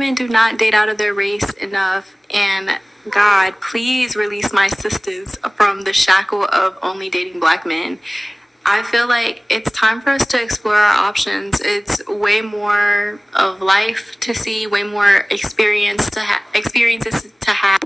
women do not date out of their race enough, and God, please release my sisters from the shackle of only dating black men. I feel like it's time for us to explore our options. It's way more of life to see, way more experiences to have.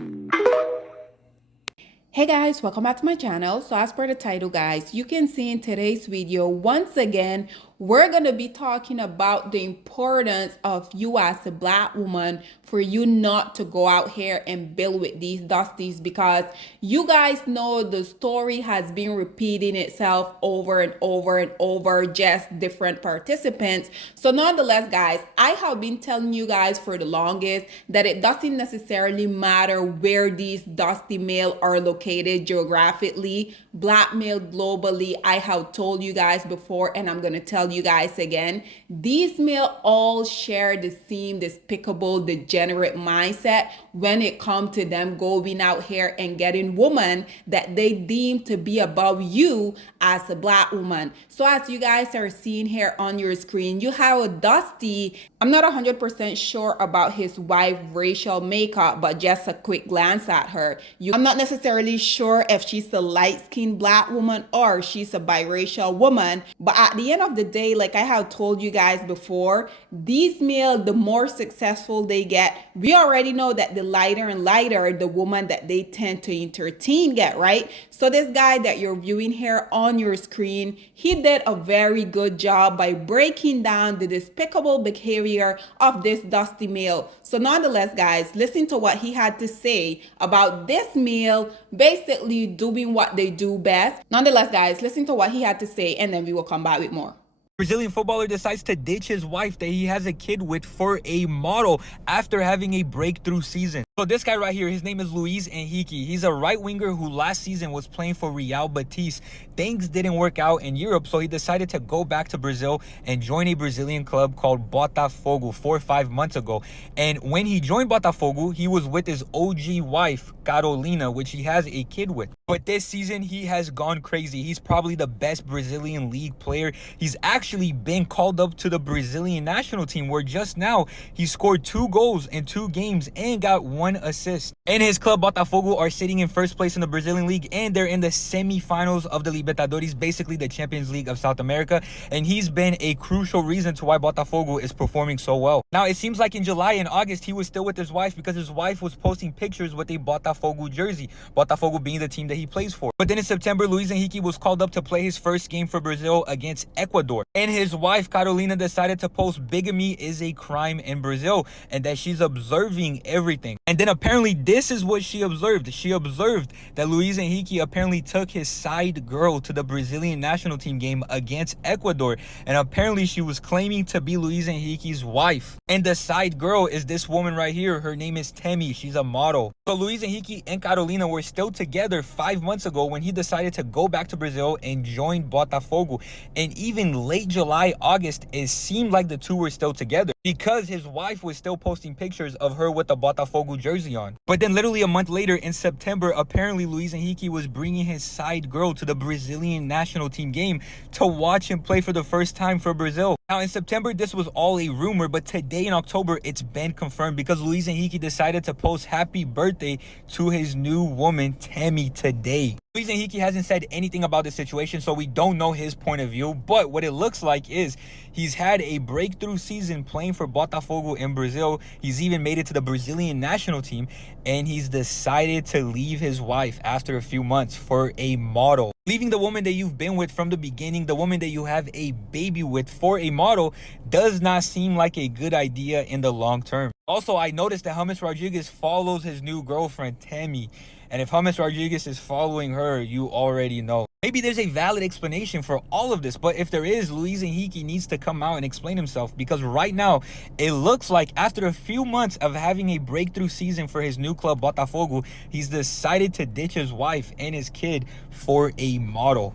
Hey guys, welcome back to my channel. So as per the title, guys, you can see in today's video, once again, we're going to be talking about the importance of you as a black woman for you not to go out here and build with these dusties, because you guys know the story has been repeating itself over and over and over, just different participants. So nonetheless, guys, I have been telling you guys for the longest that it doesn't necessarily matter where these dusty male are located geographically, black male globally. I have told you guys before, and I'm going to tell you guys again, these male all share the same despicable, degenerate mindset when it comes to them going out here and getting women that they deem to be above you as a black woman. So as you guys are seeing here on your screen, you have a Dusty. I'm not 100% sure about his wife's racial makeup, but just a quick glance at her. I'm not necessarily sure if she's a light-skinned black woman or she's a biracial woman, but at the end of the day, like I have told you guys before, these male, the more successful they get, we already know that the lighter and lighter the woman that they tend to entertain get, right? So this guy that you're viewing here on your screen, he did a very good job by breaking down the despicable behavior of this dusty male. So nonetheless, guys, listen to what he had to say about this male basically doing what they do best. Nonetheless, guys, listen to what he had to say, and then we will come back with more. Brazilian footballer decides to ditch his wife that he has a kid with for a model after having a breakthrough season. So this guy right here, his name is Luis Henrique. He's a right winger who last season was playing for Real Betis. Things didn't work out in Europe, so he decided to go back to Brazil and join a Brazilian club called Botafogo 4 or 5 months ago. And when he joined Botafogo, he was with his OG wife, Carolina, which he has a kid with. But this season, he has gone crazy. He's probably the best Brazilian league player. He's actually been called up to the Brazilian national team, where just now he scored 2 goals in 2 games and got 1 assist. And his club Botafogo are sitting in first place in the Brazilian league, and they're in the semi-finals of the Libertadores, basically the Champions League of South America. And he's been a crucial reason to why Botafogo is performing so well. Now, it seems like in July and August, he was still with his wife because his wife was posting pictures with a Botafogo jersey, Botafogo being the team that he plays for. But then in September, Luis Henrique was called up to play his first game for Brazil against Ecuador. And his wife, Carolina, decided to post bigamy is a crime in Brazil and that she's observing everything. And then apparently this is what she observed. She observed that Luis Henrique apparently took his side girl to the Brazilian national team game against Ecuador. And apparently she was claiming to be Luis Henrique's wife. And the side girl is this woman right here. Her name is Temi. She's a model. So Luis Henrique and Carolina were still together 5 months ago when he decided to go back to Brazil and join Botafogo. And even late July, August, it seemed like the two were still together because his wife was still posting pictures of her with the Botafogo jersey on. But then literally a month later in September, apparently Luis Henrique was bringing his side girl to the Brazilian national team game to watch him play for the first time for Brazil. Now in September, this was all a rumor, but today in October, it's been confirmed because Luis Henrique decided to post happy birthday to his new woman, Temi, today. Luis Henrique hasn't said anything about this situation, so we don't know his point of view, but what it looks like is he's had a breakthrough season playing for Botafogo in Brazil. He's even made it to the Brazilian national team, and he's decided to leave his wife after a few months for a model. Leaving the woman that you've been with from the beginning, the woman that you have a baby with, for a model does not seem like a good idea in the long term. Also, I noticed that James Rodriguez follows his new girlfriend, Temi. And if James Rodriguez is following her, you already know. Maybe there's a valid explanation for all of this, but if there is, Luis Henrique needs to come out and explain himself, because right now, it looks like after a few months of having a breakthrough season for his new club, Botafogo, he's decided to ditch his wife and his kid for a model.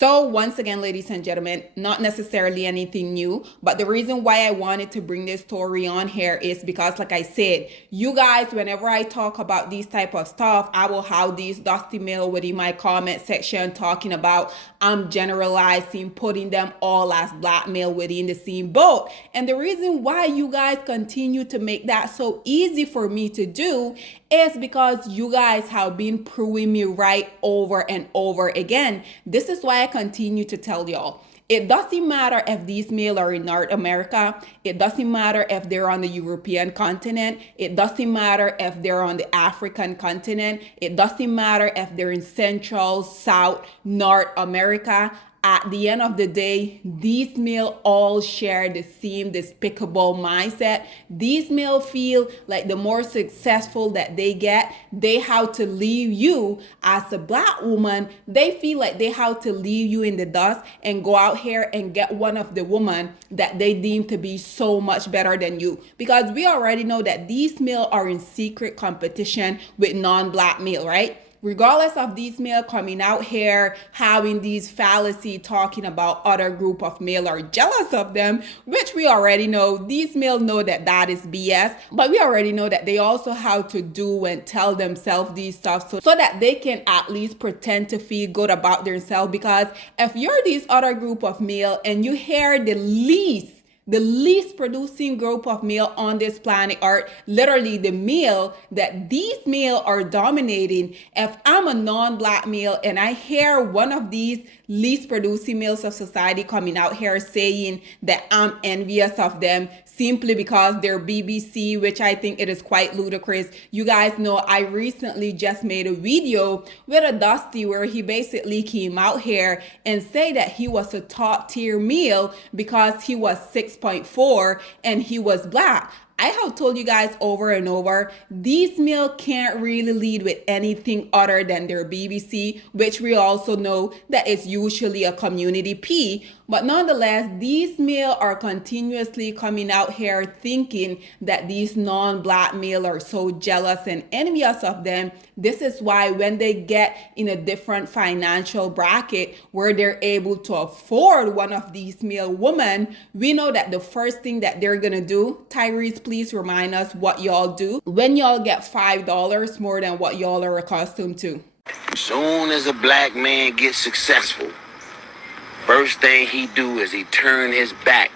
So once again, ladies and gentlemen, not necessarily anything new, but the reason why I wanted to bring this story on here is because, like I said, you guys, whenever I talk about these type of stuff, I will have these dusty mail within my comment section talking about I'm generalizing, putting them all as black male within the same boat. And the reason why you guys continue to make that so easy for me to do is because you guys have been proving me right over and over again. This is why I continue to tell y'all. It doesn't matter if these males are in North America. It doesn't matter if they're on the European continent. It doesn't matter if they're on the African continent. It doesn't matter if they're in Central, South, North America. At the end of the day, these males all share the same despicable mindset. These males feel like the more successful that they get, they have to leave you as a black woman. They feel like they have to leave you in the dust and go out here and get one of the women that they deem to be so much better than you. Because we already know that these males are in secret competition with non-black male, right? Regardless of these male coming out here having these fallacy talking about other group of male are jealous of them, which we already know these male know that that is BS, but we already know that they also have to do and tell themselves these stuff so that they can at least pretend to feel good about themselves. Because if you're these other group of male and you hear the least producing group of male on this planet Earth, literally the male that these male are dominating. If I'm a non-black male and I hear one of these least producing males of society coming out here saying that I'm envious of them simply because they're BBC, which I think it is quite ludicrous. You guys know I recently just made a video with a Dusty where he basically came out here and say that he was a top tier male because he was 6'4" and he was black. I have told you guys over and over, these males can't really lead with anything other than their BBC, which we also know that is usually a community P. But nonetheless, these males are continuously coming out here thinking that these non-black males are so jealous and envious of them. This is why when they get in a different financial bracket where they're able to afford one of these male women, we know that the first thing that they're gonna do, Tyrese, please remind us what y'all do when y'all get $5 more than what y'all are accustomed to. Soon as a black man gets successful, first thing he do is he turn his back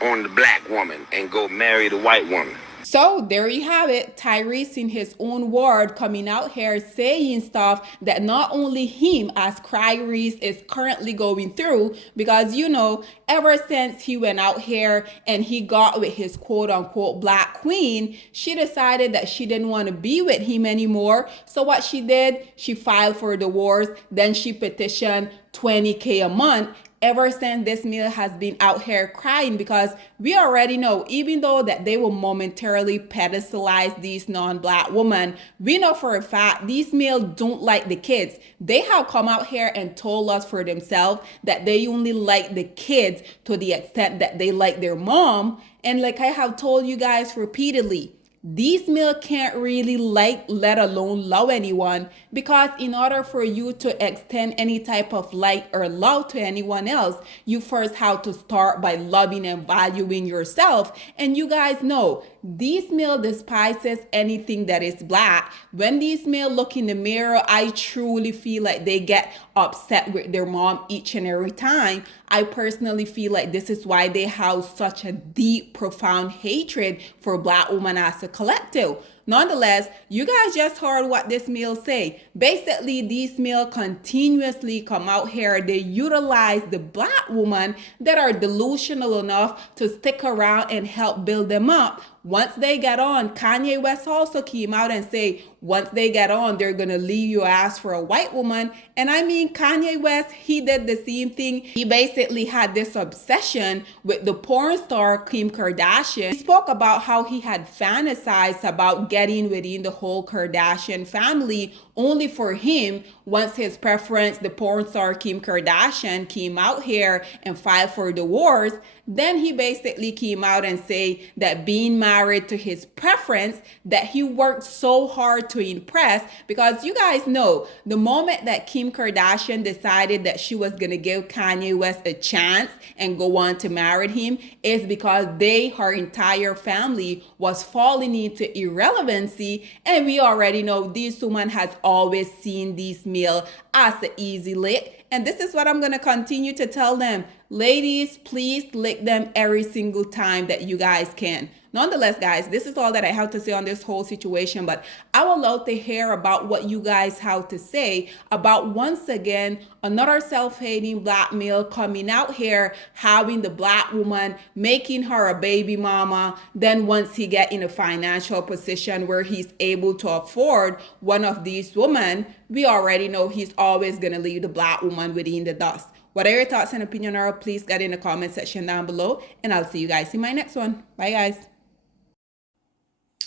on the black woman and go marry the white woman. So there you have it, Tyrese in his own word coming out here saying stuff that not only him as Kyries is currently going through, because you know, ever since he went out here and he got with his quote unquote black queen, she decided that she didn't want to be with him anymore. So what she did, she filed for divorce, then she petitioned $20K a month. Ever since this male has been out here crying, because we already know, even though that they will momentarily pedestalize these non-black women, we know for a fact these males don't like the kids. They have come out here and told us for themselves that they only like the kids to the extent that they like their mom. And like I have told you guys repeatedly, these males can't really like, let alone love anyone, because in order for you to extend any type of like or love to anyone else, you first have to start by loving and valuing yourself. And you guys know these males despises anything that is black. When these males look in the mirror, I truly feel like they get upset with their mom each and every time. I personally feel like this is why they have such a deep, profound hatred for black women as a collective. Nonetheless, you guys just heard what this male say. Basically, these males continuously come out here. They utilize the black woman that are delusional enough to stick around and help build them up. Once they get on, Kanye West also came out and say, once they get on, they're going to leave your ass for a white woman. And I mean, Kanye West, he did the same thing. He basically had this obsession with the porn star Kim Kardashian. He spoke about how he had fantasized about getting within the whole Kardashian family, only for him, once his preference, the porn star Kim Kardashian, came out here and filed for divorce, Then he basically came out and say that being married to his preference, that he worked so hard to impress, because you guys know the moment that Kim Kardashian decided that she was going to give Kanye West a chance and go on to marry him is because her entire family was falling into irrelevancy. And we already know this woman has always seen these male as an easy lick. And this is what I'm going to continue to tell them. Ladies, please lick them every single time that you guys can. Nonetheless, guys, this is all that I have to say on this whole situation, but I would love to hear about what you guys have to say about, once again, another self-hating black male coming out here, having the black woman, making her a baby mama. Then once he get in a financial position where he's able to afford one of these women, we already know he's always going to leave the black woman within the dust. What are your thoughts and opinion are? Please get in the comment section down below, and I'll see you guys in my next one. Bye, guys.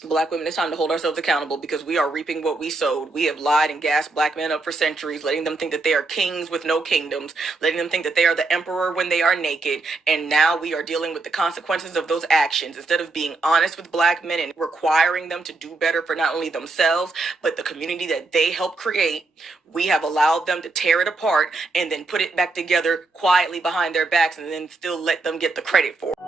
Black women, it's time to hold ourselves accountable because we are reaping what we sowed. We have lied and gassed black men up for centuries, letting them think that they are kings with no kingdoms, letting them think that they are the emperor when they are naked. And now we are dealing with the consequences of those actions. Instead of being honest with black men and requiring them to do better for not only themselves, but the community that they helped create, we have allowed them to tear it apart and then put it back together quietly behind their backs and then still let them get the credit for it.